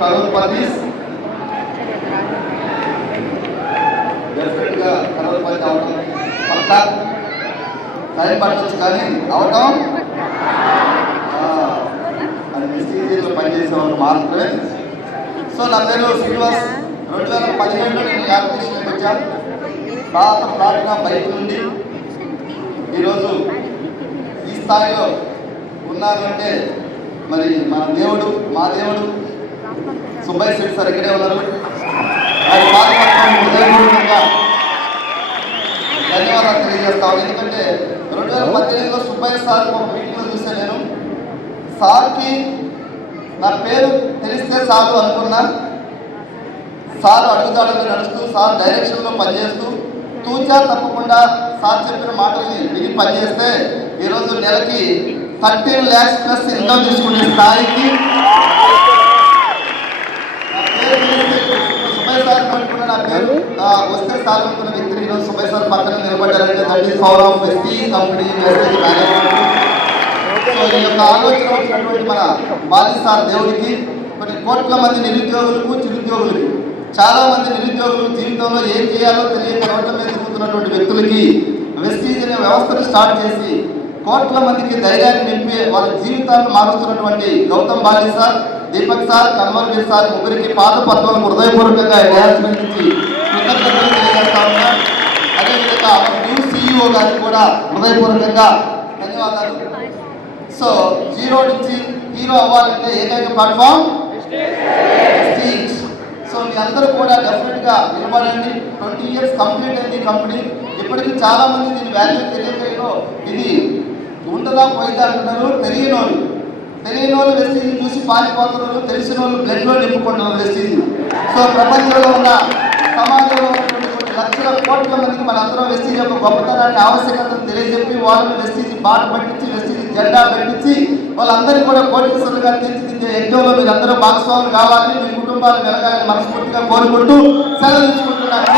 కరోడ్పతి డెఫినెట్గా కరోడ్పతి అవడం పక్కా టైం పట్టచ్చు, కానీ అవటం అది మెసేజ్లో పనిచేసేవాళ్ళు మాత్రమే. సో నా పేరు శ్రీనివాస్. 2017లో నేను యాప్లికేషన్కి వచ్చాను. పాత ప్లాటినా బైక్ నుండి ఈరోజు ఈ స్థాయిలో ఉన్నానంటే మరి మా దేవుడు సుబ్బయ్య శెట్టి సార్ ఇక్కడే ఉన్నారు. వారి పాదపత్రం హృదయపూర్వకంగా ధన్యవాదాలు తెలియజేస్తాను. ఎందుకంటే 2018లో సుబ్బయ్య సార్ ఒక మీటింగ్లో చూస్తే నేను సార్కి నా పేరు తెలిస్తే చాలు అనుకున్నా. సార్ అడుగుదాడని నడుస్తూ, సార్ డైరెక్షన్లో పనిచేస్తూ, తూచా తప్పకుండా సార్ చెప్పిన మాటల్ని విని పనిచేస్తే ఈరోజు నెలకి 13 lakhs ప్లస్ ఇన్కమ్ తీసుకునే స్థాయికి సుబ్బయ్య సార్ అనుకున్న నా పేరు వస్తే సార్ అనుకున్న వ్యక్తిని ఈరోజు సుబ్బయ్య సార్ పక్కన నిలబడ్డారంటే that is power of Vestige company message management. So ఈ యొక్క ఆలోచన వచ్చినటువంటి మన బాలి సార్ దేవుడికి, కొన్ని కోట్ల మంది నిరుద్యోగులకు, చిరుద్యోగులకి, చాలా మంది నిరుద్యోగులు జీవితంలో ఏం చేయాలో తెలియక రోడ్ల మీద తిరుగుతున్నటువంటి వ్యక్తులకి వెస్టీజ్ అనే వ్యవస్థను స్టార్ట్ చేసి కోట్ల మందికి ధైర్యాన్ని నింపి వాళ్ళ జీవితాలను మారుస్తున్నటువంటి Gautam Bali sir, Deepak sir, Kanwarveer sir ముగ్గురికి పాదపద్మం హృదయపూర్వకంగా అడ్వాన్స్మెంట్ నుంచి కృతజ్ఞతలు తెలియజేస్తా ఉన్నాం. అదేవిధంగా న్యూ CEO గారికి కూడా హృదయపూర్వకంగా ధన్యవాదాలు. సో జీరో నుంచి హీరో అవ్వాలంటే ఏకైక ప్లాట్ఫామ్ వెస్టీజ్. సో మీ అందరూ కూడా డెఫినెట్గా నిలబడండి. 20 years కంప్లీట్ అయింది కంపెనీ. ఇప్పటికీ చాలా మంది దీని వాల్యూ తెలియకో ఇది ఉంటుందా పోయిందా అంటున్నారు. తెలియని వాళ్ళు వెస్టీజ్ చూసి పారిపోతున్నారు, తెలిసిన వాళ్ళు బ్లడ్లో నింపుకుంటున్నారు వెస్టీజ్. సో ప్రపంచంలో ఉన్న సమాజంలో ఉన్నటువంటి కొన్ని లక్షల కోట్ల మందికి మన అందరం వెస్టీజ్ యొక్క గొప్పతనాన్ని, ఆవశ్యకతను తెలియజెప్పి వాళ్ళని వెస్టీజ్ బాట పట్టించి, వెస్టీజ్ జెండా పెట్టించి వాళ్ళందరికీ కూడా కోటీశ్వరులుగా తీర్చిదిద్దే యజ్ఞంలో మీరు అందరూ భాగస్వాములు కావాలని, మీ కుటుంబాలు వెలగాలని మనస్ఫూర్తిగా కోరుకుంటూ సెలవు తీసుకుంటున్నారు.